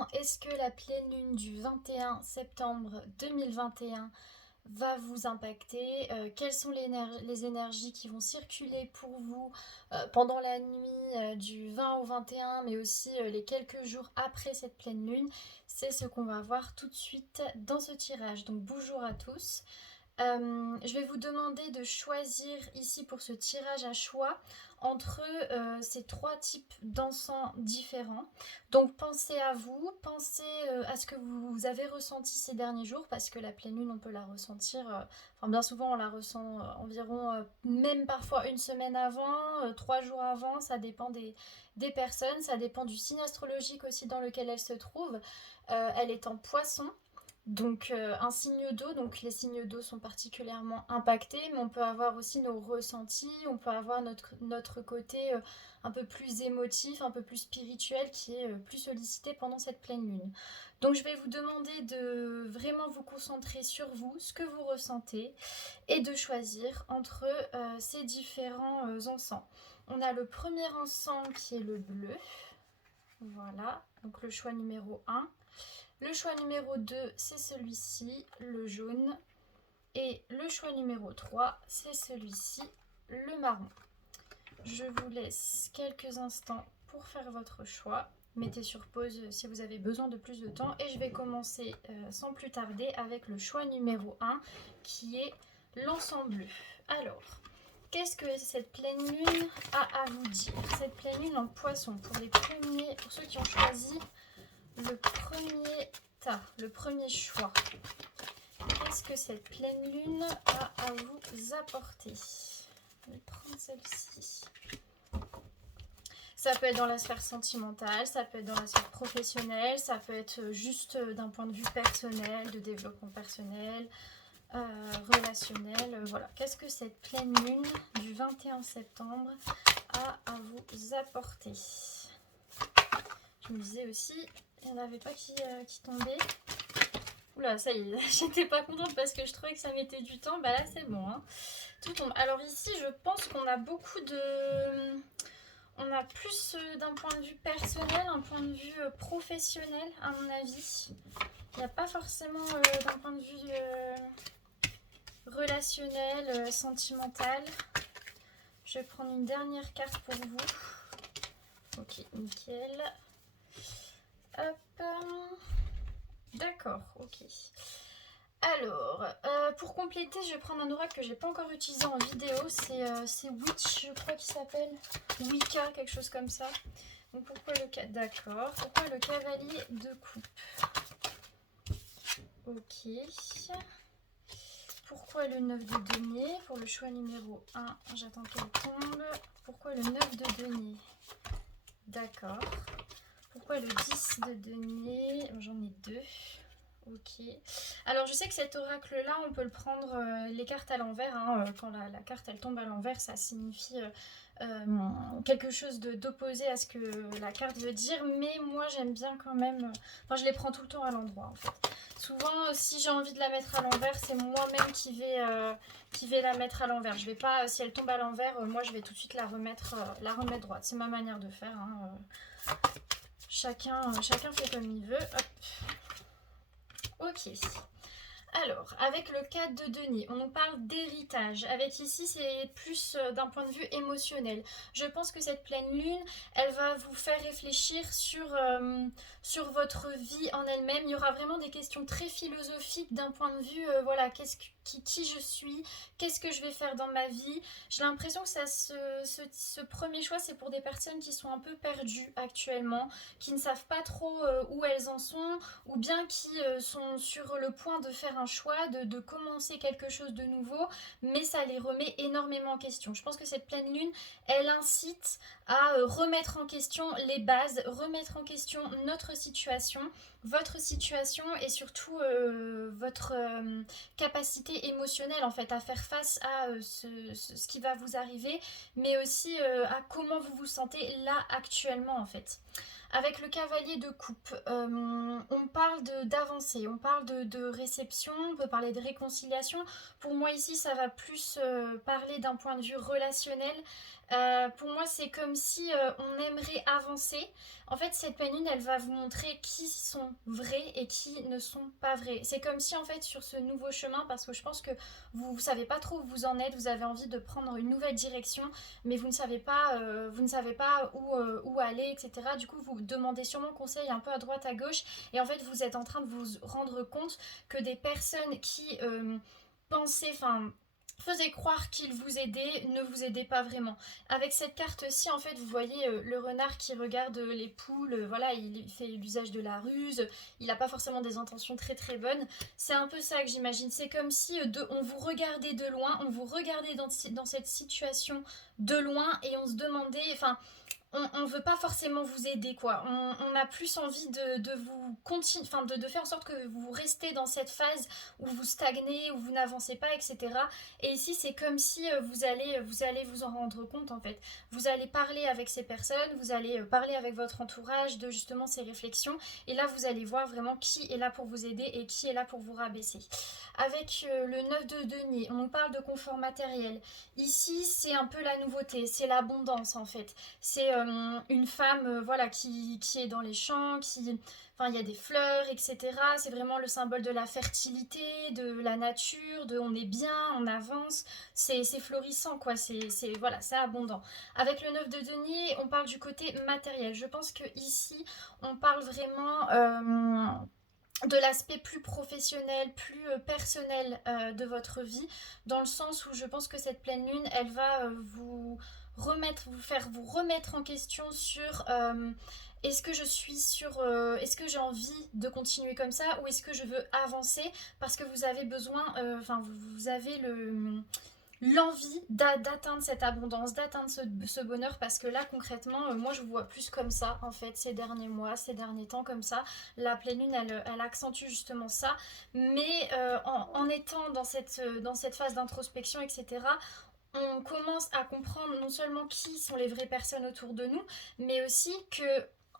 comment est-ce que la pleine lune du 21 septembre 2021 va vous impacter, quelles sont les énergies qui vont circuler pour vous pendant la nuit du 20 au 21, mais aussi les quelques jours après cette pleine lune. C'est ce qu'on va voir tout de suite dans ce tirage. Donc bonjour à tous. Je vais vous demander de choisir ici pour ce tirage à choix entre ces trois types d'encens différents. Donc pensez à vous, pensez à ce que vous avez ressenti ces derniers jours, parce que la pleine lune on peut la ressentir, enfin bien souvent on la ressent environ, même parfois une semaine avant, 3 jours avant, ça dépend des personnes, ça dépend du signe astrologique aussi dans lequel elle se trouve. Elle est en poisson. Donc un signe d'eau, donc les signes d'eau sont particulièrement impactés, mais on peut avoir aussi nos ressentis, on peut avoir notre côté un peu plus émotif, un peu plus spirituel qui est plus sollicité pendant cette pleine lune. Donc je vais vous demander de vraiment vous concentrer sur vous, ce que vous ressentez, et de choisir entre ces différents encens. On a le premier encens qui est le bleu, voilà, donc le choix numéro 1. Le choix numéro 2, c'est celui-ci, le jaune. Et le choix numéro 3, c'est celui-ci, le marron. Je vous laisse quelques instants pour faire votre choix. Mettez sur pause si vous avez besoin de plus de temps. Et je vais commencer sans plus tarder avec le choix numéro 1, qui est l'encens bleu. Alors, qu'est-ce que cette pleine lune a à vous dire? Cette pleine lune en poisson, pour ceux qui ont choisi le premier tas, le premier choix. Qu'est-ce que cette pleine lune a à vous apporter? Je vais prendre celle-ci. Ça peut être dans la sphère sentimentale, ça peut être dans la sphère professionnelle, ça peut être juste d'un point de vue personnel, de développement personnel, relationnel. Voilà. Qu'est-ce que cette pleine lune du 21 septembre a à vous apporter? Je me disais aussi, il n'y en avait pas qui tombaient. Oula, ça y est, j'étais pas contente parce que je trouvais que ça mettait du temps. Bah là, c'est bon, hein. Tout tombe. Alors ici, je pense qu'on a beaucoup de... On a plus d'un point de vue personnel, un point de vue professionnel, à mon avis. Il n'y a pas forcément d'un point de vue relationnel, sentimental. Je vais prendre une dernière carte pour vous. Ok, nickel. Hop. D'accord, ok. Alors, pour compléter, je vais prendre un oracle que j'ai pas encore utilisé en vidéo. C'est Witch, je crois qu'il s'appelle. Wicca, quelque chose comme ça. Donc pourquoi D'accord. Pourquoi le cavalier de coupe? Ok. Pourquoi le 9 de denier? Pour le choix numéro 1, j'attends qu'elle tombe. Pourquoi le 9 de denier? D'accord. Pourquoi le 10 de denier? J'en ai deux. Ok. Alors je sais que cet oracle-là, on peut le prendre les cartes à l'envers. Hein, quand la carte elle tombe à l'envers, ça signifie quelque chose d'opposé à ce que la carte veut dire. Mais moi j'aime bien quand même. Enfin, je les prends tout le temps à l'endroit en fait. Souvent, si j'ai envie de la mettre à l'envers, c'est moi-même qui vais la mettre à l'envers. Je vais pas, si elle tombe à l'envers, moi je vais tout de suite la remettre droite. C'est ma manière de faire. Hein. Chacun fait comme il veut. Hop. Ok. Alors, avec le 4 de denier, on nous parle d'héritage. Avec ici, c'est plus d'un point de vue émotionnel. Je pense que cette pleine lune, elle va vous faire réfléchir sur votre vie en elle-même. Il y aura vraiment des questions très philosophiques d'un point de vue, voilà, qui je suis, qu'est-ce que je vais faire dans ma vie. J'ai l'impression que ce premier choix, c'est pour des personnes qui sont un peu perdues actuellement, qui ne savent pas trop où elles en sont, ou bien qui sont sur le point de faire un choix, de commencer quelque chose de nouveau, mais ça les remet énormément en question. Je pense que cette pleine lune, elle incite à remettre en question les bases, remettre en question notre situation, votre situation et surtout votre capacité émotionnelle en fait à faire face à ce qui va vous arriver, mais aussi à comment vous vous sentez là actuellement en fait. Avec le cavalier de coupe, on parle d'avancée, on parle de réception, on peut parler de réconciliation. Pour moi ici, ça va plus parler d'un point de vue relationnel. Pour moi, c'est comme si on aimerait avancer. En fait, cette pleine lune, elle va vous montrer qui sont vrais et qui ne sont pas vrais. C'est comme si, en fait, sur ce nouveau chemin, parce que je pense que vous ne savez pas trop où vous en êtes, vous avez envie de prendre une nouvelle direction, mais vous ne savez pas où aller, etc. Du coup, vous demandez sûrement conseil un peu à droite, à gauche, et en fait, vous êtes en train de vous rendre compte que des personnes qui pensaient, enfin, faisaient croire qu'ils vous aidaient, ne vous aidaient pas vraiment. Avec cette carte-ci, en fait, vous voyez le renard qui regarde les poules, voilà, il fait l'usage de la ruse, il n'a pas forcément des intentions très très bonnes. C'est un peu ça que j'imagine. C'est comme si on vous regardait de loin, on vous regardait dans cette situation de loin et on se demandait, enfin, on veut pas forcément vous aider, quoi. On a plus envie de vous continuer, enfin de faire en sorte que vous restez dans cette phase où vous stagnez, où vous n'avancez pas, etc. Et ici, c'est comme si vous allez vous en rendre compte, en fait. Vous allez parler avec ces personnes, vous allez parler avec votre entourage de justement ces réflexions. Et là, vous allez voir vraiment qui est là pour vous aider et qui est là pour vous rabaisser. Avec le 9 de denier, on parle de confort matériel. Ici, c'est un peu la nouveauté, c'est l'abondance en fait. C'est une femme voilà, qui est dans les champs, enfin, il y a des fleurs, etc. C'est vraiment le symbole de la fertilité, de la nature, de on est bien, on avance. C'est florissant, quoi. Voilà, c'est abondant. Avec le 9 de denier, on parle du côté matériel. Je pense que ici, on parle vraiment de l'aspect plus professionnel, plus personnel de votre vie, dans le sens où je pense que cette pleine lune, elle va vous faire vous remettre en question sur est-ce que je suis sur, est-ce que j'ai envie de continuer comme ça ou est-ce que je veux avancer parce que vous avez besoin, enfin vous avez l'envie d'atteindre cette abondance, d'atteindre ce bonheur, parce que là concrètement, moi je vous vois plus comme ça en fait ces derniers mois, ces derniers temps comme ça. La pleine lune, elle accentue justement ça, mais en étant dans cette phase d'introspection, etc., on commence à comprendre non seulement qui sont les vraies personnes autour de nous, mais aussi que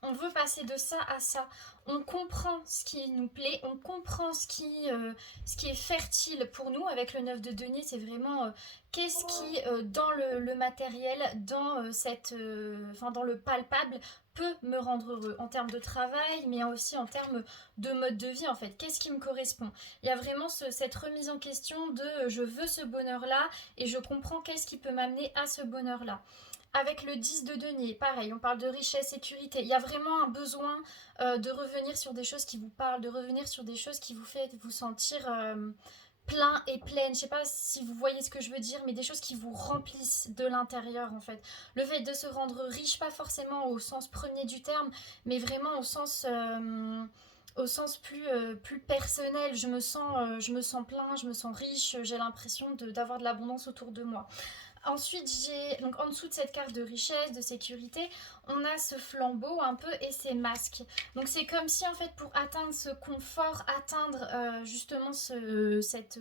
on veut passer de ça à ça. On comprend ce qui nous plaît, on comprend ce qui est fertile pour nous. Avec le 9 de denier, c'est vraiment qu'est-ce qui, dans le matériel, dans le palpable, peut me rendre heureux en termes de travail, mais aussi en termes de mode de vie, en fait. Qu'est-ce qui me correspond? Il y a vraiment cette remise en question de je veux ce bonheur-là et je comprends qu'est-ce qui peut m'amener à ce bonheur-là. Avec le 10 de denier, pareil, on parle de richesse, sécurité. Il y a vraiment un besoin de revenir sur des choses qui vous parlent, de revenir sur des choses qui vous font vous sentir plein et pleine. Je sais pas si vous voyez ce que je veux dire, mais des choses qui vous remplissent de l'intérieur en fait. Le fait de se rendre riche, pas forcément au sens premier du terme, mais vraiment au sens plus personnel. Je me sens plein, je me sens riche, j'ai l'impression d'avoir de l'abondance autour de moi. Ensuite, donc en dessous de cette carte de richesse, de sécurité, on a ce flambeau un peu et ces masques. Donc c'est comme si en fait pour atteindre ce confort, atteindre justement cette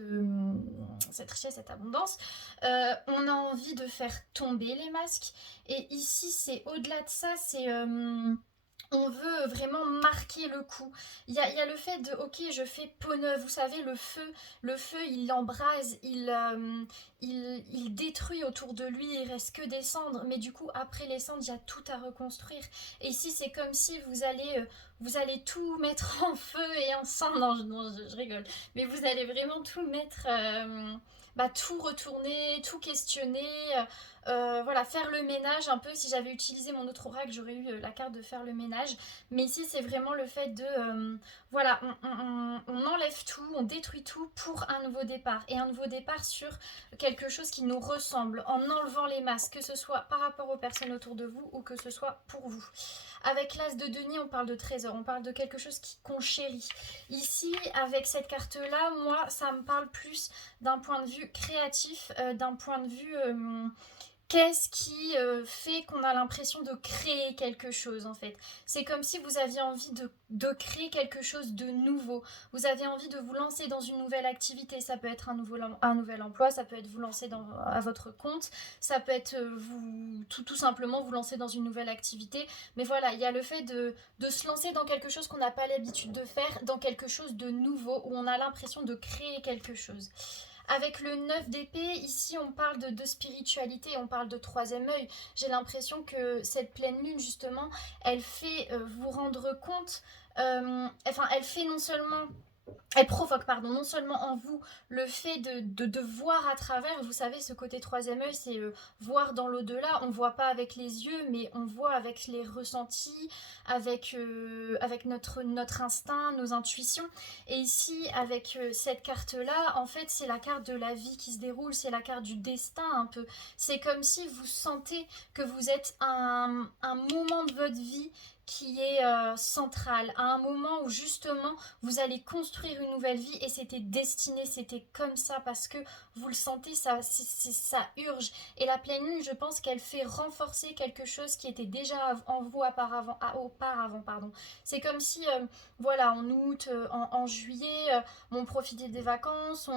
richesse, cette abondance, on a envie de faire tomber les masques. Et ici, c'est au-delà de ça, c'est on veut vraiment marquer le coup. Il y a le fait de, ok, je fais peau neuve. Vous savez, le feu, il embrase, il détruit autour de lui, il reste que des cendres. Mais du coup, après les cendres, il y a tout à reconstruire. Et ici, c'est comme si vous allez tout mettre en feu et en sang. Non, je rigole. Mais vous allez vraiment tout mettre, tout retourner, tout questionner. Voilà, faire le ménage un peu. Si j'avais utilisé mon autre oracle, j'aurais eu la carte de faire le ménage. Mais ici, c'est vraiment le fait de voilà, on enlève tout, on détruit tout pour un nouveau départ. Et un nouveau départ sur quelque chose qui nous ressemble, en enlevant les masques, que ce soit par rapport aux personnes autour de vous ou que ce soit pour vous. Avec l'as de denier, on parle de trésor, on parle de quelque chose qu'on chérit. Ici, avec cette carte-là, moi, ça me parle plus d'un point de vue créatif, d'un point de vue qu'est-ce qui fait qu'on a l'impression de créer quelque chose en fait. C'est comme si vous aviez envie de créer quelque chose de nouveau. Vous avez envie de vous lancer dans une nouvelle activité. Ça peut être un nouvel emploi, ça peut être vous lancer à votre compte, ça peut être tout simplement vous lancer dans une nouvelle activité. Mais voilà, il y a le fait de se lancer dans quelque chose qu'on n'a pas l'habitude de faire, dans quelque chose de nouveau, où on a l'impression de créer quelque chose. Avec le 9 d'épée, ici on parle de spiritualité, on parle de troisième œil. J'ai l'impression que cette pleine lune justement, elle fait vous rendre compte, enfin elle fait non seulement elle provoque, pardon, non seulement en vous le fait de voir à travers, vous savez, ce côté troisième œil, c'est voir dans l'au-delà. On ne voit pas avec les yeux, mais on voit avec les ressentis, avec notre instinct, nos intuitions. Et ici, avec cette carte-là, en fait, c'est la carte de la vie qui se déroule, c'est la carte du destin un peu. C'est comme si vous sentez que vous êtes à un moment de votre vie qui est central, à un moment où justement vous allez construire une nouvelle vie et c'était destiné, c'était comme ça parce que vous le sentez, ça urge. Et la pleine lune, je pense qu'elle fait renforcer quelque chose qui était déjà en vous auparavant, pardon. C'est comme si, voilà, en août, en juillet, on profitait des vacances,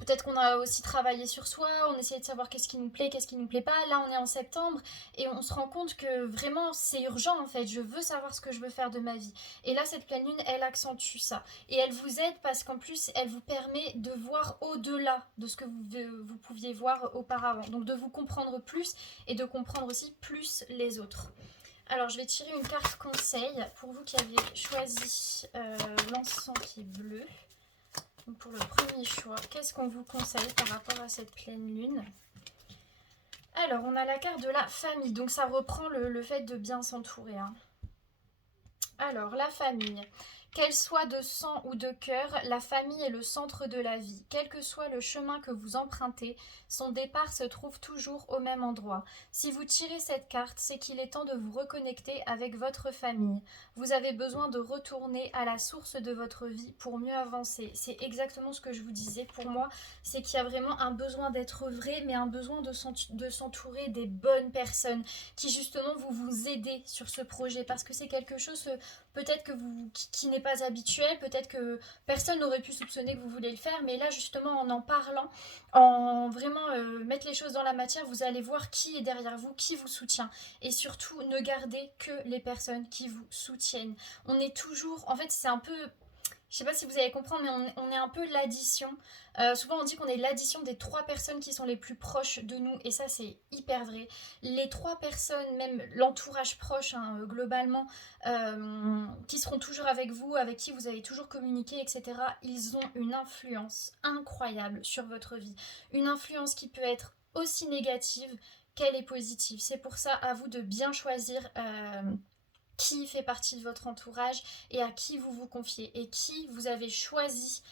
peut-être qu'on a aussi travaillé sur soi, on essayait de savoir qu'est-ce qui nous plaît, qu'est-ce qui nous plaît pas. Là, on est en septembre et on se rend compte que vraiment c'est urgent en fait. Je veux savoir ce que je veux faire de ma vie. Et là, cette pleine lune, elle accentue ça. Et elle vous aide parce qu'en plus, elle vous permet de voir au-delà de ce que vous pouviez voir auparavant. Donc de vous comprendre plus et de comprendre aussi plus les autres. Alors, je vais tirer une carte conseil pour vous qui avez choisi l'encens qui est bleu. Donc pour le premier choix, qu'est-ce qu'on vous conseille par rapport à cette pleine lune? Alors, on a la carte de la famille. Donc ça reprend le fait de bien s'entourer, hein. Alors, la famille. Qu'elle soit de sang ou de cœur, la famille est le centre de la vie. Quel que soit le chemin que vous empruntez, son départ se trouve toujours au même endroit. Si vous tirez cette carte, c'est qu'il est temps de vous reconnecter avec votre famille. Vous avez besoin de retourner à la source de votre vie pour mieux avancer. C'est exactement ce que je vous disais. Pour moi, c'est qu'il y a vraiment un besoin d'être vrai, mais un besoin de s'entourer des bonnes personnes qui justement vous aider sur ce projet. Parce que c'est quelque chose peut-être que qui n'est pas habituel, peut-être que personne n'aurait pu soupçonner que vous voulez le faire, mais là justement en parlant, en vraiment mettre les choses dans la matière, vous allez voir qui est derrière vous, qui vous soutient, et surtout ne gardez que les personnes qui vous soutiennent. On est toujours, en fait c'est un peu, je sais pas si vous allez comprendre, mais on est un peu l'addition. Souvent on dit qu'on est l'addition des 3 personnes qui sont les plus proches de nous, et ça c'est hyper vrai. Les 3 personnes, même l'entourage proche, hein, globalement, qui seront toujours avec vous, avec qui vous allez toujours communiquer, etc. Ils ont une influence incroyable sur votre vie. Une influence qui peut être aussi négative qu'elle est positive. C'est pour ça, à vous de bien choisir qui fait partie de votre entourage et à qui vous vous confiez et qui vous avez choisi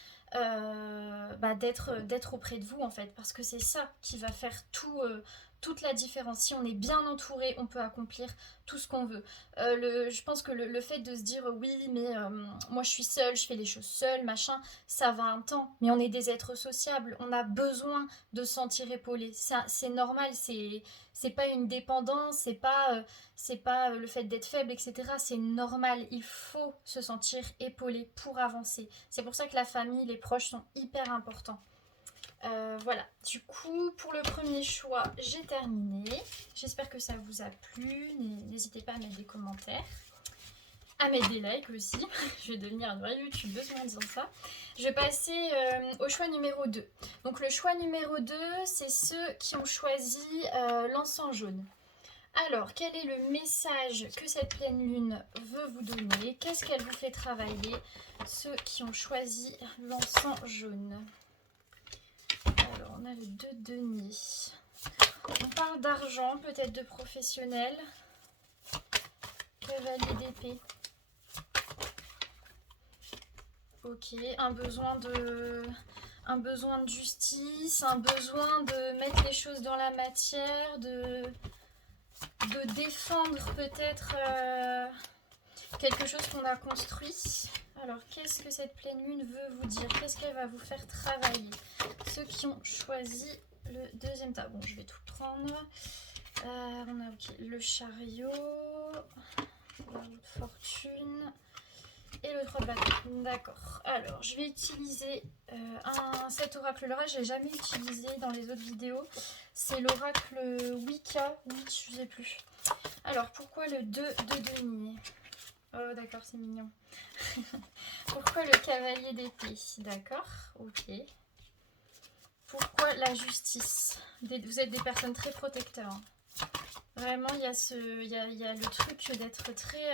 d'être auprès de vous en fait, parce que c'est ça qui va faire toute la différence. Si on est bien entouré, on peut accomplir tout ce qu'on veut. Je pense que le fait de se dire oui mais moi je suis seule, je fais les choses seule, machin, ça va un temps, mais on est des êtres sociables, on a besoin de se sentir épaulé. C'est normal, c'est pas une dépendance, c'est pas le fait d'être faible, etc. C'est normal, il faut se sentir épaulé pour avancer. C'est pour ça que la famille, les proches sont hyper importants. Voilà, du coup, pour le premier choix, j'ai terminé. J'espère que ça vous a plu. N'hésitez pas à mettre des commentaires, à mettre des likes aussi. Je vais devenir une vraie youtubeuse en disant ça. Je vais passer au choix numéro 2. Donc le choix numéro 2, c'est ceux qui ont choisi l'encens jaune. Alors, quel est le message que cette pleine lune veut vous donner? Qu'est-ce qu'elle vous fait travailler? Ceux qui ont choisi l'encens jaune. Alors, on a le 2 de denier. On parle d'argent, peut-être de professionnel. Cavalier d'épée. Ok, un besoin de justice, un besoin de mettre les choses dans la matière, de défendre peut-être quelque chose qu'on a construit. Alors, qu'est-ce que cette pleine lune veut vous dire? Qu'est-ce qu'elle va vous faire travailler? Ceux qui ont choisi le deuxième tas. Bon, je vais tout prendre. On a le chariot, la roue de fortune et le 3 de bâton. D'accord. Alors, je vais utiliser cet oracle-là. Je l'ai jamais utilisé dans les autres vidéos. C'est l'oracle Wicca. Je sais plus. Alors, pourquoi le 2 de denier? Oh, d'accord, c'est mignon. Pourquoi le cavalier d'épée? D'accord, ok. Pourquoi la justice? Vous êtes des personnes très protecteurs. Vraiment, il y a le truc d'être très...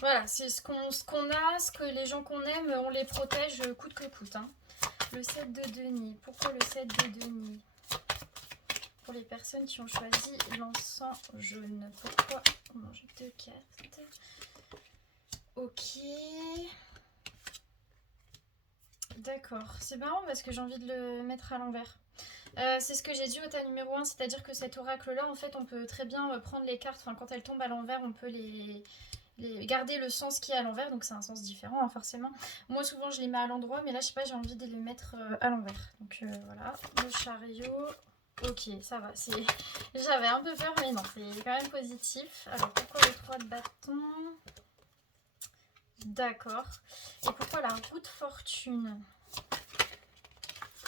Voilà, c'est ce qu'on a, ce que les gens qu'on aime, on les protège coûte que coûte. Hein. Le 7 de denier. Pourquoi le 7 de denier? Pour les personnes qui ont choisi l'encens jaune. Pourquoi? Oh, j'ai 2 cartes. Ok. D'accord. C'est marrant parce que j'ai envie de le mettre à l'envers. C'est ce que j'ai dit au tas numéro 1, c'est-à-dire que cet oracle-là, en fait, on peut très bien prendre les cartes, enfin, quand elles tombent à l'envers, on peut garder le sens qui est à l'envers, donc c'est un sens différent, hein, forcément. Moi, souvent, je les mets à l'endroit, mais là, je sais pas, j'ai envie de les mettre à l'envers. Donc voilà, le chariot. Ok, ça va, j'avais un peu peur, mais non, c'est quand même positif. Alors, pourquoi le 3 de bâton? D'accord. Et pourquoi la roue de fortune?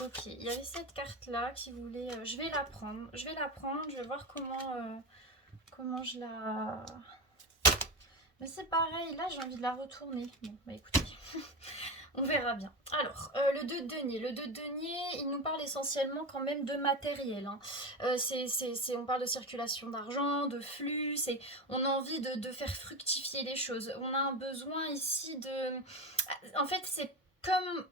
Ok, il y avait cette carte là qui voulait... je vais la prendre, je vais voir comment je la... Mais c'est pareil, là j'ai envie de la retourner. Bon, bah écoutez, on verra bien. Alors, le 2 de denier. Le 2 de denier, il nous parle essentiellement quand même de matériel. Hein. On parle de circulation d'argent, de flux, on a envie de faire fructifier les choses. On a un besoin ici de... En fait, c'est comme...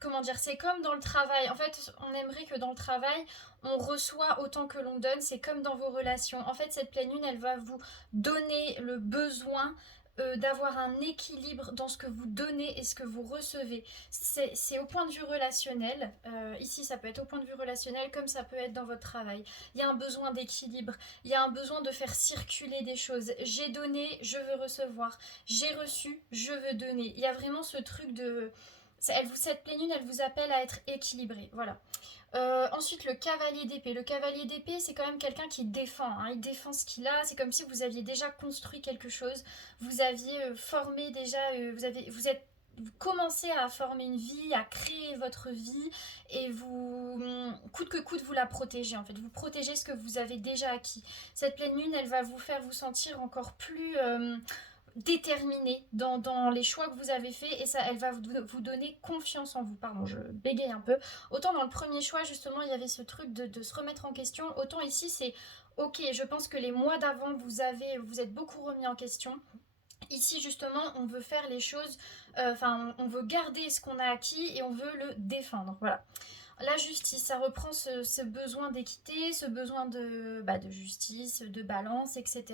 Comment dire, c'est comme dans le travail. En fait, on aimerait que dans le travail, on reçoit autant que l'on donne. C'est comme dans vos relations. En fait, cette pleine lune, elle va vous donner le besoin d'avoir un équilibre dans ce que vous donnez et ce que vous recevez. C'est au point de vue relationnel. Ici, ça peut être au point de vue relationnel comme ça peut être dans votre travail. Il y a un besoin d'équilibre. Il y a un besoin de faire circuler des choses. J'ai donné, je veux recevoir. J'ai reçu, je veux donner. Il y a vraiment ce truc de... Cette pleine lune, elle vous appelle à être équilibré. Voilà. Ensuite, le cavalier d'épée. Le cavalier d'épée, c'est quand même quelqu'un qui défend. Hein. Il défend ce qu'il a. C'est comme si vous aviez déjà construit quelque chose. Vous aviez formé déjà... vous commencez à former une vie, à créer votre vie et coûte que coûte, vous la protégez en fait. Vous protégez ce que vous avez déjà acquis. Cette pleine lune, elle va vous faire vous sentir encore plus... déterminée dans les choix que vous avez faits et ça, elle va vous donner confiance en vous. Pardon, je bégaye un peu. Autant dans le premier choix, justement, il y avait ce truc de se remettre en question. Autant ici, c'est ok, je pense que les mois d'avant, vous êtes beaucoup remis en question. Ici, justement, on veut faire les choses, on veut garder ce qu'on a acquis et on veut le défendre. Voilà. La justice, ça reprend ce besoin d'équité, ce besoin de justice, de balance, etc.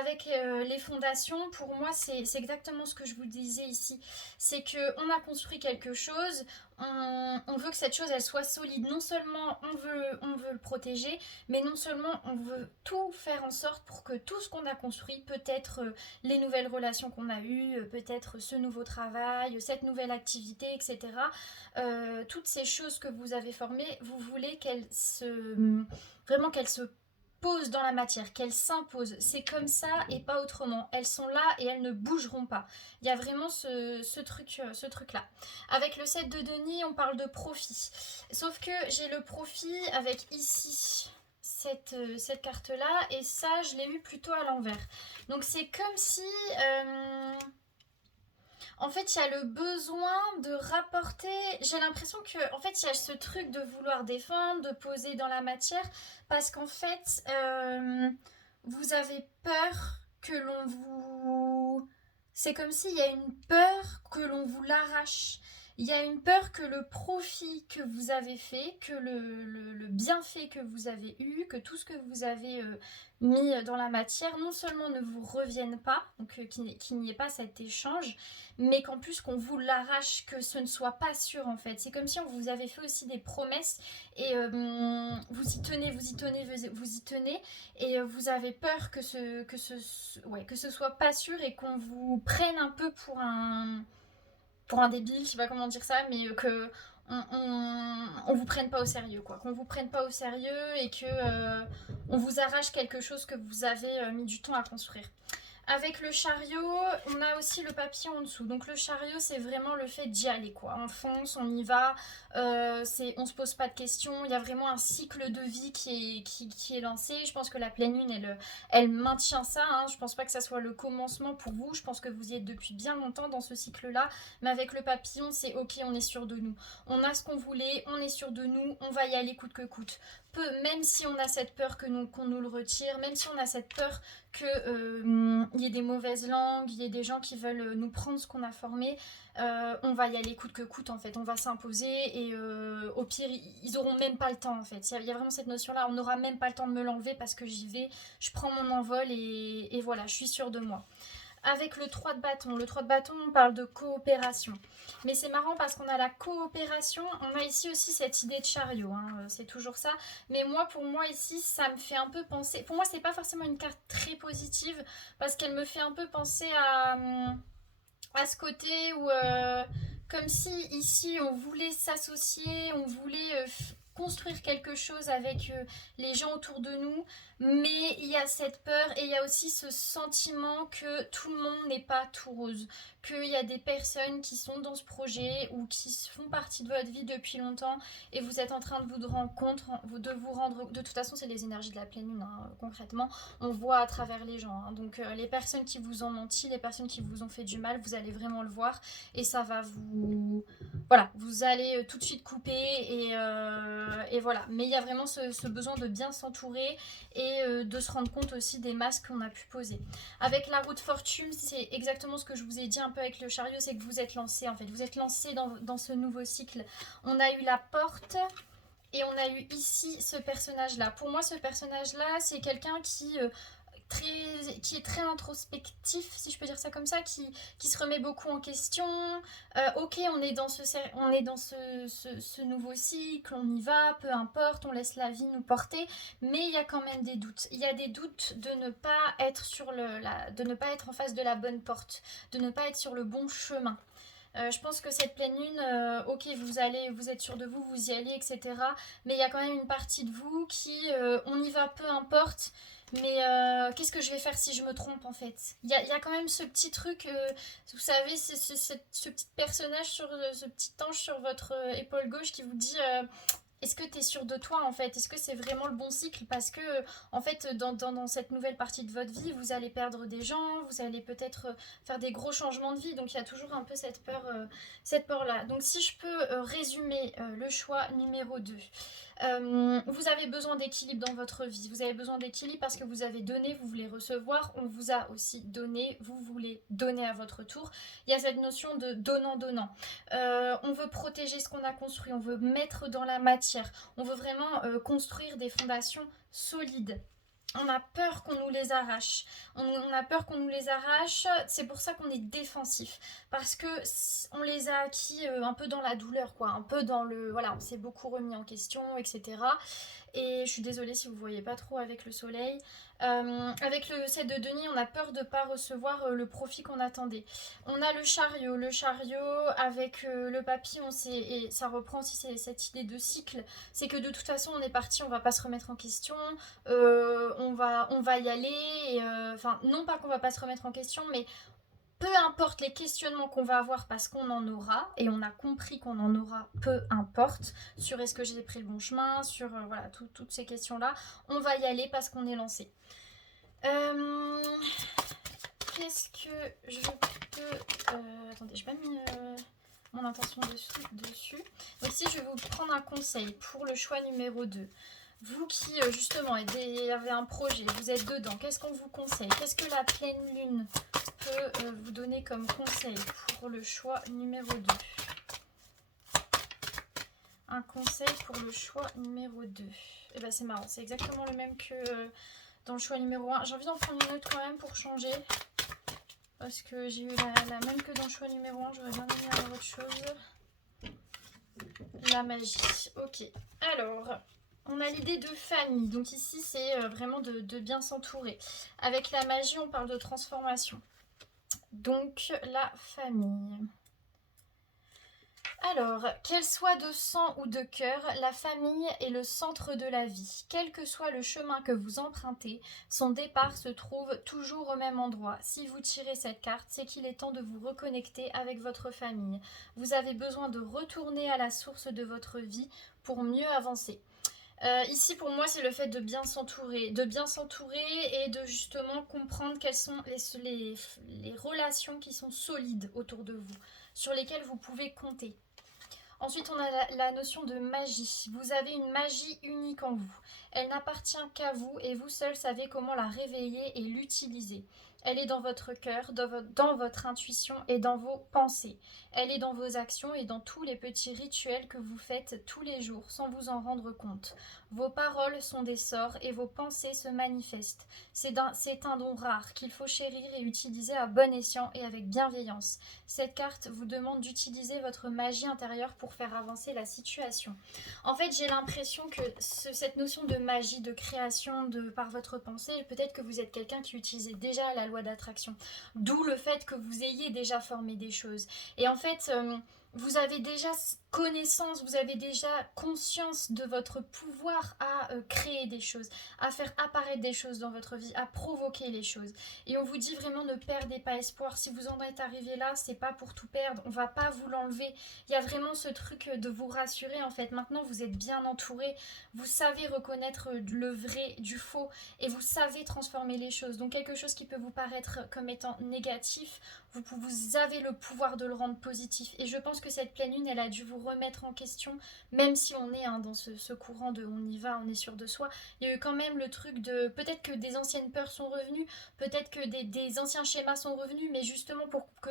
Avec les fondations, pour moi, c'est exactement ce que je vous disais ici. C'est qu'on a construit quelque chose, on veut que cette chose, elle soit solide. Non seulement on veut le protéger, mais non seulement on veut tout faire en sorte pour que tout ce qu'on a construit, peut-être les nouvelles relations qu'on a eues, peut-être ce nouveau travail, cette nouvelle activité, etc. Toutes ces choses que vous avez formées, vous voulez qu'elles se posent dans la matière, qu'elles s'imposent. C'est comme ça et pas autrement. Elles sont là et elles ne bougeront pas. Il y a vraiment ce truc-là. Avec le 7 de denier, on parle de profit. Sauf que j'ai le profit avec ici cette carte-là et ça, je l'ai eu plutôt à l'envers. Donc c'est comme si... en fait, il y a le besoin de rapporter... J'ai l'impression que, en fait, il y a ce truc de vouloir défendre, de poser dans la matière, parce qu'en fait, vous avez peur que l'on vous... C'est comme s'il y a une peur que l'on vous l'arrache. Il y a une peur que le profit que vous avez fait, que le bienfait que vous avez eu, que tout ce que vous avez mis dans la matière, non seulement ne vous revienne pas, donc qu'il n'y ait pas cet échange, mais qu'en plus qu'on vous l'arrache, que ce ne soit pas sûr en fait. C'est comme si on vous avait fait aussi des promesses et vous y tenez, et vous avez peur que ce soit pas sûr et qu'on vous prenne un peu pour un débile, je sais pas comment dire ça, mais que on vous prenne pas au sérieux, quoi. Qu'on vous prenne pas au sérieux et que on vous arrache quelque chose que vous avez mis du temps à construire. Avec le chariot, on a aussi le papillon en dessous. Donc le chariot, c'est vraiment le fait d'y aller, quoi. On fonce, on y va, on se pose pas de questions. Il y a vraiment un cycle de vie qui est lancé. Je pense que la pleine lune, elle maintient ça. Hein. Je pense pas que ça soit le commencement pour vous. Je pense que vous y êtes depuis bien longtemps dans ce cycle-là. Mais avec le papillon, c'est ok, on est sûr de nous. On a ce qu'on voulait, on est sûr de nous, on va y aller coûte que coûte. Même si on a cette peur qu'on nous le retire, même si on a cette peur qu'il y ait des mauvaises langues, il y ait des gens qui veulent nous prendre ce qu'on a formé, on va y aller coûte que coûte en fait, on va s'imposer et au pire ils auront même pas le temps en fait. Il y a vraiment cette notion là, on n'aura même pas le temps de me l'enlever parce que j'y vais, je prends mon envol et voilà, je suis sûre de moi. Avec le 3 de bâton. Le 3 de bâton, on parle de coopération. Mais c'est marrant parce qu'on a la coopération, on a ici aussi cette idée de chariot, hein, c'est toujours ça. Mais moi, pour moi, ici, ça me fait un peu penser... Pour moi, c'est pas forcément une carte très positive parce qu'elle me fait un peu penser à ce côté où... comme si ici on voulait s'associer, on voulait construire quelque chose avec les gens autour de nous, mais il y a cette peur et il y a aussi ce sentiment que tout le monde n'est pas tout rose, qu'il y a des personnes qui sont dans ce projet ou qui font partie de votre vie depuis longtemps et vous êtes en train de vous rendre compte, de vous rendre... De toute façon, c'est les énergies de la pleine lune, hein, concrètement, on voit à travers les gens. Hein. Donc les personnes qui vous ont menti, les personnes qui vous ont fait du mal, vous allez vraiment le voir et ça va vous... Voilà, vous allez tout de suite couper et voilà. Mais il y a vraiment ce besoin de bien s'entourer et de se rendre compte aussi des masques qu'on a pu poser. Avec la roue de fortune, c'est exactement ce que je vous ai dit un peu avec le chariot, c'est que vous êtes lancé en fait. Vous êtes lancé dans ce nouveau cycle. On a eu la porte... Et on a eu ici ce personnage-là. Pour moi, ce personnage-là, c'est quelqu'un qui est très introspectif, si je peux dire ça comme ça, qui se remet beaucoup en question. Ok, on est dans ce nouveau cycle, on y va, peu importe, on laisse la vie nous porter, mais il y a quand même des doutes. Il y a des doutes de ne pas être de ne pas être en face de la bonne porte, de ne pas être sur le bon chemin. Je pense que cette pleine lune, ok, vous êtes sûr de vous, vous y allez, etc. Mais il y a quand même une partie de vous qui, on y va, peu importe. Mais qu'est-ce que je vais faire si je me trompe en fait. Il y a quand même ce petit truc, vous savez, ce petit personnage, ce petit ange sur votre épaule gauche qui vous dit est-ce que tu es sûr de toi en fait? Est-ce que c'est vraiment le bon cycle? Parce que en fait dans cette nouvelle partie de votre vie, vous allez perdre des gens, vous allez peut-être faire des gros changements de vie. Donc il y a toujours un peu cette peur là. Donc si je peux résumer le choix numéro 2. Vous avez besoin d'équilibre dans votre vie. Vous avez besoin d'équilibre parce que vous avez donné, vous voulez recevoir. On vous a aussi donné, vous voulez donner à votre tour. Il y a cette notion de donnant-donnant. On veut protéger ce qu'on a construit, on veut mettre dans la matière, on veut vraiment construire des fondations solides. On a peur qu'on nous les arrache. On a peur qu'on nous les arrache. C'est pour ça qu'on est défensif. Parce que on les a acquis un peu dans la douleur, quoi. Un peu dans le... Voilà, on s'est beaucoup remis en question, etc. Et je suis désolée si vous ne voyez pas trop avec le soleil. Avec le 7 de denier, on a peur de ne pas recevoir le profit qu'on attendait. On a le chariot. Le chariot avec le papillon, et ça reprend aussi cette idée de cycle. C'est que de toute façon, on est parti, on ne va pas se remettre en question. On va y aller. Enfin, non pas qu'on ne va pas se remettre en question, mais peu importe les questionnements qu'on va avoir parce qu'on en aura, et on a compris qu'on en aura, peu importe, sur est-ce que j'ai pris le bon chemin, sur voilà, toutes ces questions-là, on va y aller parce qu'on est lancé. Qu'est-ce que je peux... attendez, je n'ai pas mis mon intention dessus. Donc si je vais vous prendre un conseil pour le choix numéro 2. Vous qui, justement, avez un projet, vous êtes dedans, qu'est-ce qu'on vous conseille? Qu'est-ce que la pleine lune peut vous donner comme conseil pour le choix numéro 2? Un conseil pour le choix numéro 2. Et bien c'est marrant, c'est exactement le même que dans le choix numéro 1. J'ai envie d'en prendre une autre quand même pour changer. Parce que j'ai eu la même que dans le choix numéro 1. J'aurais bien aimé avoir autre chose. La magie. Ok. Alors... On a l'idée de famille, donc ici c'est vraiment de bien s'entourer. Avec la magie, on parle de transformation. Donc la famille. Alors, qu'elle soit de sang ou de cœur, la famille est le centre de la vie. Quel que soit le chemin que vous empruntez, son départ se trouve toujours au même endroit. Si vous tirez cette carte, c'est qu'il est temps de vous reconnecter avec votre famille. Vous avez besoin de retourner à la source de votre vie pour mieux avancer. Ici, pour moi, c'est le fait de bien s'entourer et de justement comprendre quelles sont les relations qui sont solides autour de vous, sur lesquelles vous pouvez compter. Ensuite, on a la notion de magie. Vous avez une magie unique en vous. Elle n'appartient qu'à vous et vous seul savez comment la réveiller et l'utiliser. Elle est dans votre cœur, dans votre intuition et dans vos pensées. Elle est dans vos actions et dans tous les petits rituels que vous faites tous les jours sans vous en rendre compte. Vos paroles sont des sorts et vos pensées se manifestent. C'est un don rare qu'il faut chérir et utiliser à bon escient et avec bienveillance. Cette carte vous demande d'utiliser votre magie intérieure pour faire avancer la situation. En fait, j'ai l'impression que cette notion de magie, de création par votre pensée, peut-être que vous êtes quelqu'un qui utilisait déjà la loi d'attraction. D'où le fait que vous ayez déjà formé des choses. Et en fait, vous avez déjà connaissance, vous avez déjà conscience de votre pouvoir à créer des choses, à faire apparaître des choses dans votre vie, à provoquer les choses. Et on vous dit vraiment ne perdez pas espoir. Si vous en êtes arrivé là, c'est pas pour tout perdre, on va pas vous l'enlever. Il y a vraiment ce truc de vous rassurer en fait. Maintenant vous êtes bien entouré, vous savez reconnaître le vrai du faux et vous savez transformer les choses. Donc quelque chose qui peut vous paraître comme étant négatif, vous avez le pouvoir de le rendre positif. Et je pense que cette pleine lune, elle a dû vous remettre en question, même si on est dans ce courant de on y va, on est sûr de soi. Il y a eu quand même le truc de peut-être que des anciennes peurs sont revenues, peut-être que des anciens schémas sont revenus, mais justement pour que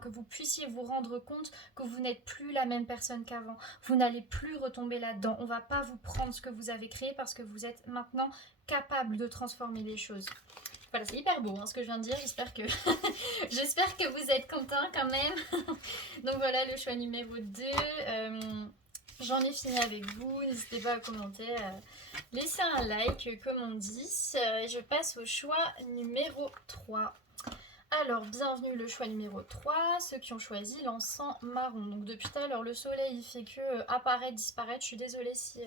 que vous puissiez vous rendre compte que vous n'êtes plus la même personne qu'avant. Vous n'allez plus retomber là-dedans. On va pas vous prendre ce que vous avez créé parce que vous êtes maintenant capable de transformer les choses. Voilà, c'est hyper beau ce que je viens de dire. J'espère que j'espère que vous êtes contents quand même. Donc voilà le choix numéro 2. J'en ai fini avec vous. N'hésitez pas à commenter, laisser un like comme on dit. Je passe au choix numéro 3. Alors, bienvenue le choix numéro 3, ceux qui ont choisi l'encens marron. Donc depuis tout à l'heure, le soleil il fait que apparaître, disparaître. Je suis désolée s'il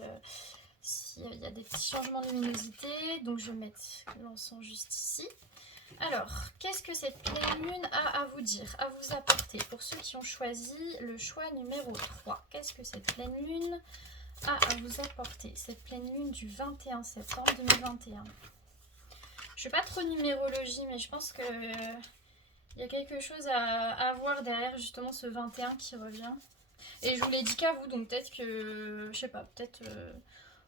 y a des petits changements de luminosité. Donc je vais mettre l'encens juste ici. Alors, qu'est-ce que cette pleine lune a à vous dire, à vous apporter? Pour ceux qui ont choisi le choix numéro 3, qu'est-ce que cette pleine lune a à vous apporter? Cette pleine lune du 21 septembre 2021. Je ne fais pas trop numérologie, mais je pense que il y a quelque chose à voir derrière justement ce 21 qui revient. Et je vous l'ai dit qu'à vous, donc peut-être que, je sais pas, peut-être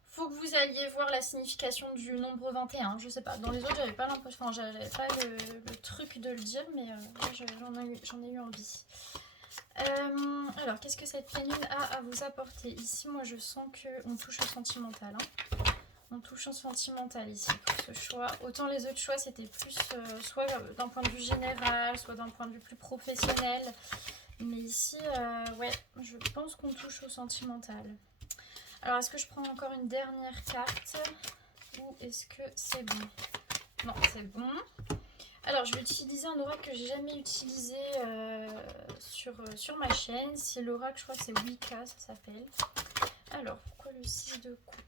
faut que vous alliez voir la signification du nombre 21, je sais pas. Dans les autres, j'avais pas l'impression, enfin j'avais pas le truc de le dire, mais j'en ai eu envie. Alors, qu'est-ce que cette pleine lune a à vous apporter? Ici, moi, je sens qu'on touche au sentimental. On touche au sentimental ici pour ce choix. Autant les autres choix, c'était plus soit d'un point de vue général, soit d'un point de vue plus professionnel. Mais ici, ouais, je pense qu'on touche au sentimental. Alors, est-ce que je prends encore une dernière carte ou est-ce que c'est bon? Non, c'est bon. Alors, je vais utiliser un oracle que j'ai jamais utilisé sur ma chaîne. C'est l'oracle, je crois que c'est Wicca, ça s'appelle. Alors, pourquoi le 6 de coupe?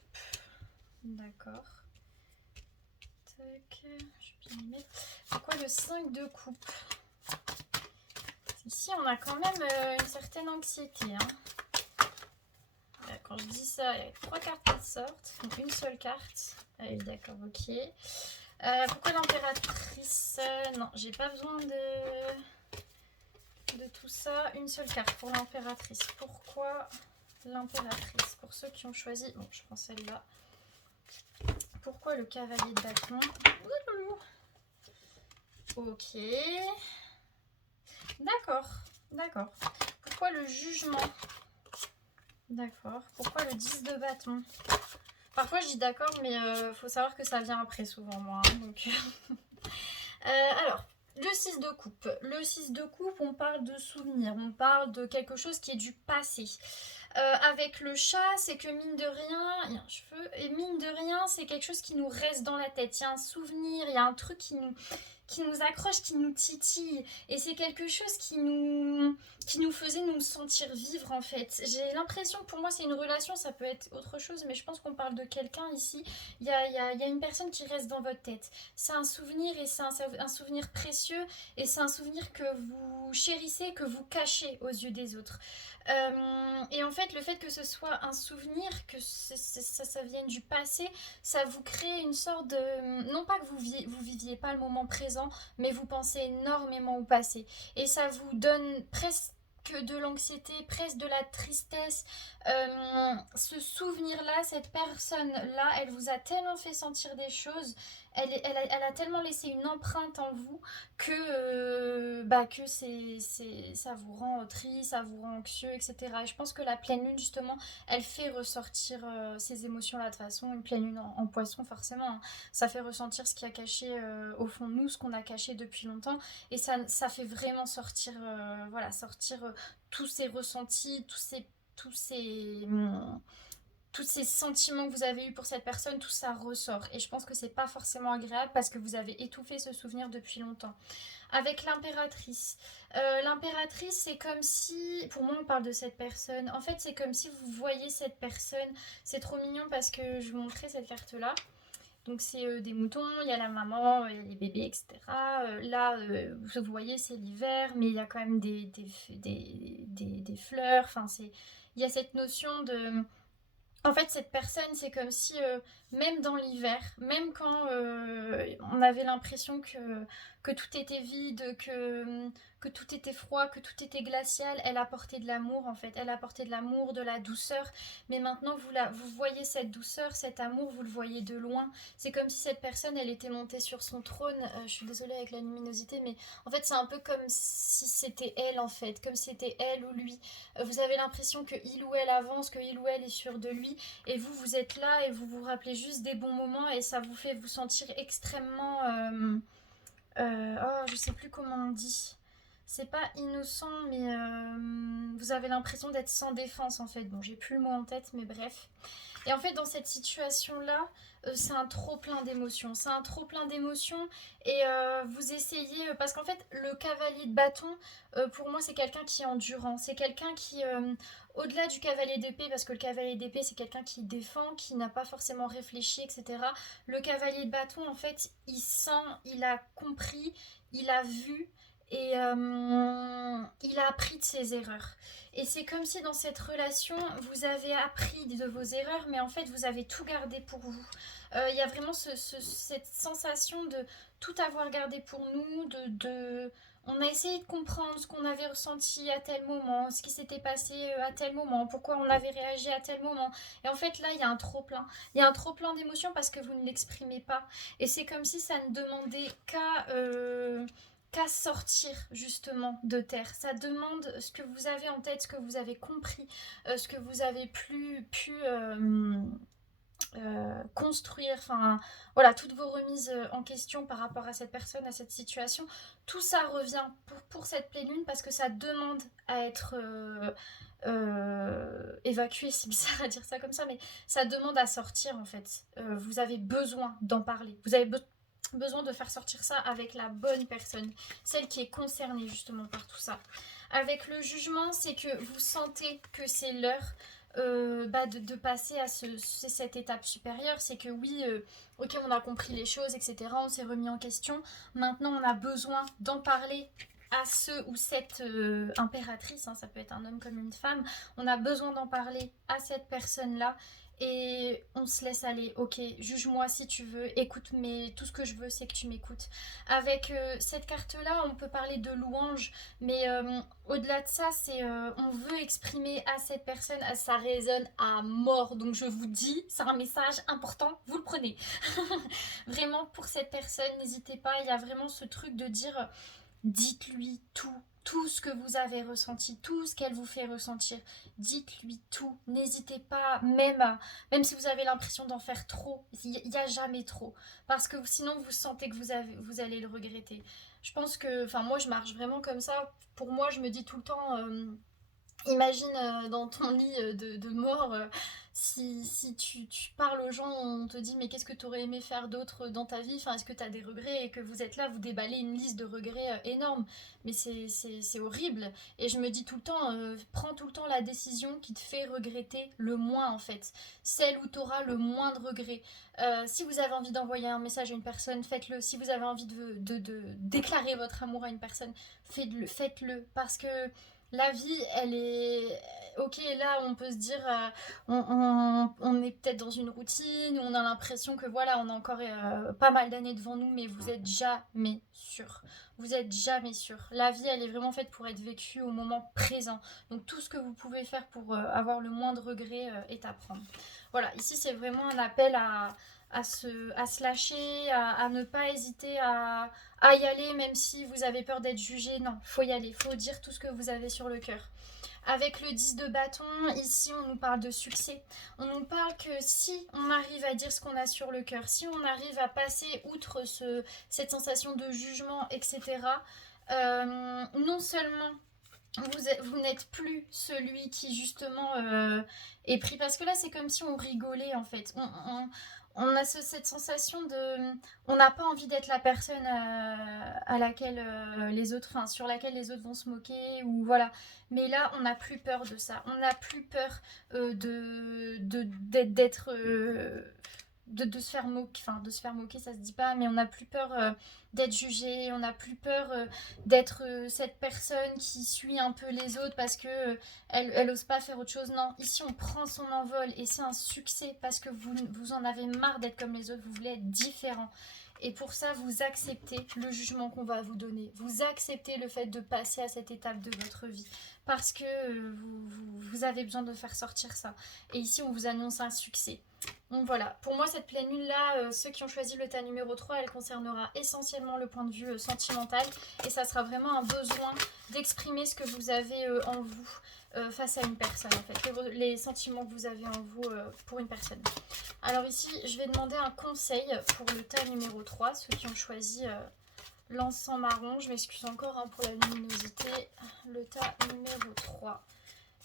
D'accord. Tac, je vais bien y mettre. Pourquoi le 5 de coupe? Ici, on a quand même une certaine anxiété. Quand je dis ça, il y a 3 cartes qui sortent. Donc une seule carte. Oui, d'accord, ok. Pourquoi l'impératrice? Non, j'ai pas besoin de tout ça. Une seule carte pour l'impératrice. Pourquoi l'impératrice? Pour ceux qui ont choisi... Bon, je prends celle-là. Pourquoi le cavalier de bâton? Ok. D'accord, d'accord. Pourquoi le jugement? D'accord. Pourquoi le 10 de bâton? Parfois je dis d'accord, mais faut savoir que ça vient après souvent, moi. Donc... alors, le 6 de coupe. Le 6 de coupe, on parle de souvenirs, on parle de quelque chose qui est du passé. Avec le chat, c'est que mine de rien, il y a un cheveu, et mine de rien, c'est quelque chose qui nous reste dans la tête. Il y a un souvenir, il y a un truc qui nous accroche, qui nous titille. Et c'est quelque chose qui nous faisait nous sentir vivre en fait. J'ai l'impression, pour moi c'est une relation, ça peut être autre chose, mais je pense qu'on parle de quelqu'un ici. Il y a une personne qui reste dans votre tête. C'est un souvenir et c'est un souvenir précieux et c'est un souvenir que vous chérissez, que vous cachez aux yeux des autres. Et en fait, le fait que ce soit un souvenir, que ça vienne du passé, ça vous crée une sorte de... Non pas que vous viviez pas le moment présent, mais vous pensez énormément au passé. Et ça vous donne presque de l'anxiété, presque de la tristesse. Ce souvenir-là, cette personne-là, elle vous a tellement fait sentir des choses, elle a tellement laissé une empreinte en vous que ça vous rend triste, ça vous rend anxieux, etc. Et je pense que la pleine lune, justement, elle fait ressortir ces émotions-là. De toute façon, une pleine lune en poisson, forcément, hein, ça fait ressentir ce qui a caché au fond de nous, ce qu'on a caché depuis longtemps. Et ça fait vraiment sortir, voilà, sortir tous ces ressentis, tous ces, hum, tous ces sentiments que vous avez eus pour cette personne, tout ça ressort. Et je pense que c'est pas forcément agréable parce que vous avez étouffé ce souvenir depuis longtemps. Avec l'impératrice, c'est comme si, pour moi on parle de cette personne, en fait c'est comme si vous voyez cette personne, c'est trop mignon parce que je vous montrais cette carte-là. Donc c'est des moutons, il y a la maman, il y a les bébés, etc. Là, vous voyez, c'est l'hiver, mais il y a quand même des fleurs. Enfin, il y a cette notion de... En fait, cette personne, c'est comme si, même dans l'hiver, même quand on avait l'impression que tout était vide, que tout était froid, que tout était glacial, elle apportait de l'amour, en fait. Elle apportait de l'amour, de la douceur. Mais maintenant, vous voyez cette douceur, cet amour, vous le voyez de loin. C'est comme si cette personne, elle était montée sur son trône. Je suis désolée avec la luminosité, mais en fait, c'est un peu comme si c'était elle, en fait. Comme si c'était elle ou lui. Vous avez l'impression que il ou elle avance, que il ou elle est sûr de lui, et vous êtes là et vous vous rappelez juste des bons moments et ça vous fait vous sentir extrêmement... je sais plus comment on dit. C'est pas innocent, mais vous avez l'impression d'être sans défense en fait. Bon, j'ai plus le mot en tête, mais bref. Et en fait, dans cette situation-là, c'est un trop plein d'émotions. C'est un trop plein d'émotions et vous essayez... parce qu'en fait, le cavalier de bâton, pour moi, c'est quelqu'un qui est endurant. C'est quelqu'un qui, au-delà du cavalier d'épée, parce que le cavalier d'épée, c'est quelqu'un qui défend, qui n'a pas forcément réfléchi, etc. Le cavalier de bâton, en fait, il sent, il a compris, il a vu et il a appris de ses erreurs. Et c'est comme si dans cette relation, vous avez appris de vos erreurs, mais en fait, vous avez tout gardé pour vous. Il y a vraiment cette sensation de tout avoir gardé pour nous, on a essayé de comprendre ce qu'on avait ressenti à tel moment, ce qui s'était passé à tel moment, pourquoi on avait réagi à tel moment. Et en fait, là, il y a un trop-plein. Il y a un trop-plein d'émotions parce que vous ne l'exprimez pas. Et c'est comme si ça ne demandait qu'à sortir justement de terre. Ça demande ce que vous avez en tête, ce que vous avez compris, ce que vous avez pu construire, enfin voilà, toutes vos remises en question par rapport à cette personne, à cette situation, tout ça revient pour cette pleine lune parce que ça demande à être évacué, c'est bizarre à dire ça comme ça, mais ça demande à sortir en fait. Vous avez besoin d'en parler, vous avez besoin de faire sortir ça avec la bonne personne, celle qui est concernée justement par tout ça. Avec le jugement, c'est que vous sentez que c'est l'heure de passer à cette étape supérieure. C'est que oui, ok, on a compris les choses, etc. On s'est remis en question. Maintenant, on a besoin d'en parler à ce ou cette impératrice, hein, ça peut être un homme comme une femme. On a besoin d'en parler à cette personne-là et on se laisse aller. Ok, juge-moi si tu veux, écoute, mais tout ce que je veux, c'est que tu m'écoutes. Avec cette carte-là, on peut parler de louange, mais au-delà de ça, c'est on veut exprimer à cette personne, ça résonne à mort. Donc je vous dis, c'est un message important, vous le prenez. Vraiment, pour cette personne, n'hésitez pas, il y a vraiment ce truc de dire, dites-lui tout ce que vous avez ressenti, tout ce qu'elle vous fait ressentir. Dites-lui tout. N'hésitez pas, même si vous avez l'impression d'en faire trop, il n'y a jamais trop. Parce que sinon, vous sentez que vous allez le regretter. Je pense que, enfin, moi, je marche vraiment comme ça. Pour moi, je me dis tout le temps, Imagine dans ton lit de mort, si tu parles aux gens, on te dit mais qu'est-ce que tu aurais aimé faire d'autre dans ta vie, enfin, est-ce que tu as des regrets et que vous êtes là, vous déballez une liste de regrets énorme. Mais c'est horrible. Et je me dis tout le temps, prends tout le temps la décision qui te fait regretter le moins en fait. Celle où tu auras le moins de regrets. Si vous avez envie d'envoyer un message à une personne, faites-le. Si vous avez envie de déclarer votre amour à une personne, faites-le. Faites-le. Parce que la vie, elle est... Ok, là, on peut se dire, on est peut-être dans une routine, on a l'impression que voilà, on a encore pas mal d'années devant nous, mais vous êtes jamais sûr. Vous êtes jamais sûr. La vie, elle est vraiment faite pour être vécue au moment présent. Donc tout ce que vous pouvez faire pour avoir le moins de regrets est à prendre. Voilà, ici, c'est vraiment un appel à se lâcher, à ne pas hésiter à y aller, même si vous avez peur d'être jugé. Non, faut y aller, faut dire tout ce que vous avez sur le cœur. Avec le 10 de bâton, ici on nous parle de succès. On nous parle que si on arrive à dire ce qu'on a sur le cœur, si on arrive à passer outre cette sensation de jugement, etc., non seulement vous n'êtes plus celui qui justement est pris, parce que là c'est comme si on rigolait en fait, on a cette sensation de, on n'a pas envie d'être la personne à laquelle les autres, enfin sur laquelle les autres vont se moquer ou voilà, mais là on n'a plus peur de ça, on n'a plus peur d'être de se faire moquer, enfin de se faire moquer ça se dit pas, mais on n'a plus peur d'être jugé, on n'a plus peur d'être cette personne qui suit un peu les autres parce que elle ose pas faire autre chose. Non, ici on prend son envol et c'est un succès parce que vous en avez marre d'être comme les autres, vous voulez être différent. Et pour ça, vous acceptez le jugement qu'on va vous donner. Vous acceptez le fait de passer à cette étape de votre vie. Parce que vous avez besoin de faire sortir ça. Et ici, on vous annonce un succès. Donc voilà, pour moi cette pleine lune là, ceux qui ont choisi le tas numéro 3, elle concernera essentiellement le point de vue sentimental et ça sera vraiment un besoin d'exprimer ce que vous avez en vous face à une personne en fait, les sentiments que vous avez en vous pour une personne. Alors ici, je vais demander un conseil pour le tas numéro 3, ceux qui ont choisi l'encens marron. Je m'excuse encore pour la luminosité. Le tas numéro 3.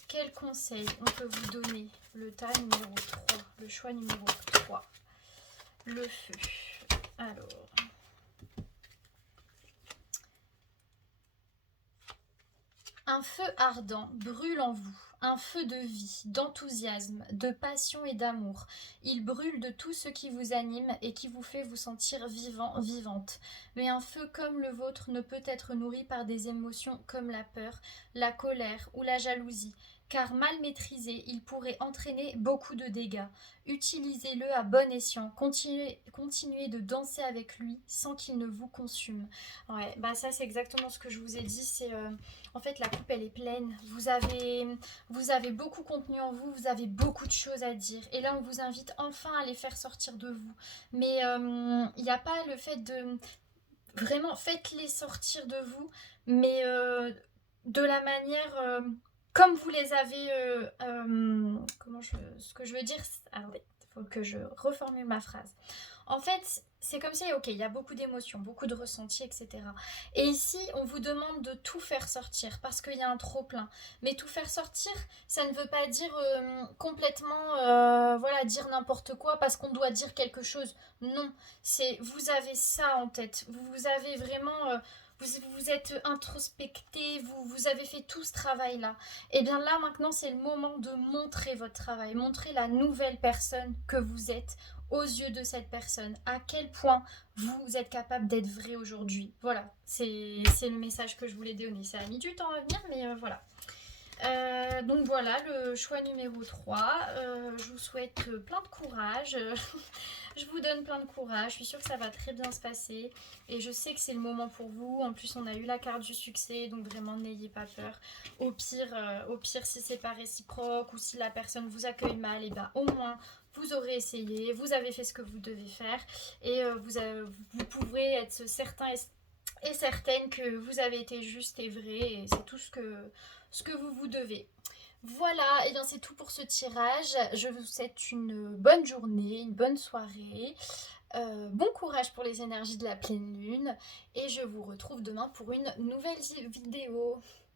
Quel conseil on peut vous donner? Le tas numéro 3, le choix numéro 3, le feu. Alors, un feu ardent brûle en vous, un feu de vie, d'enthousiasme, de passion et d'amour. Il brûle de tout ce qui vous anime et qui vous fait vous sentir vivant, vivante. Mais un feu comme le vôtre ne peut être nourri par des émotions comme la peur, la colère ou la jalousie, car mal maîtrisé, il pourrait entraîner beaucoup de dégâts. Utilisez-le à bon escient, continuez de danser avec lui sans qu'il ne vous consume. Ouais, bah ça c'est exactement ce que je vous ai dit, c'est en fait la coupe elle est pleine, vous avez beaucoup contenu en vous, vous avez beaucoup de choses à dire et là on vous invite enfin à les faire sortir de vous. Mais il n'y a pas le fait de... Vraiment, faites-les sortir de vous, mais de la manière comme vous les avez... ce que je veux dire... Attendez, il faut que je reformule ma phrase. En fait, c'est comme si, ok, il y a beaucoup d'émotions, beaucoup de ressentis, etc. Et ici, on vous demande de tout faire sortir parce qu'il y a un trop-plein. Mais tout faire sortir, ça ne veut pas dire complètement, voilà, dire n'importe quoi parce qu'on doit dire quelque chose. Non, c'est vous avez ça en tête. Vous avez vraiment... vous êtes introspecté, vous avez fait tout ce travail-là. Et bien là, maintenant, c'est le moment de montrer votre travail, montrer la nouvelle personne que vous êtes aux yeux de cette personne, à quel point vous êtes capable d'être vrai aujourd'hui. Voilà, c'est le message que je voulais donner. Ça a mis du temps à venir, mais voilà. Donc voilà, le choix numéro 3. Je vous souhaite plein de courage. Je vous donne plein de courage. Je suis sûre que ça va très bien se passer. Et je sais que c'est le moment pour vous. En plus, on a eu la carte du succès. Donc vraiment, n'ayez pas peur. Au pire, si c'est pas réciproque ou si la personne vous accueille mal, et ben au moins, vous aurez essayé. Vous avez fait ce que vous devez faire. Et vous pourrez être certain et certaine que vous avez été juste et vrai. Et c'est tout ce que vous devez. Voilà, et bien c'est tout pour ce tirage. Je vous souhaite une bonne journée, une bonne soirée. Bon courage pour les énergies de la pleine lune. Et je vous retrouve demain pour une nouvelle vidéo.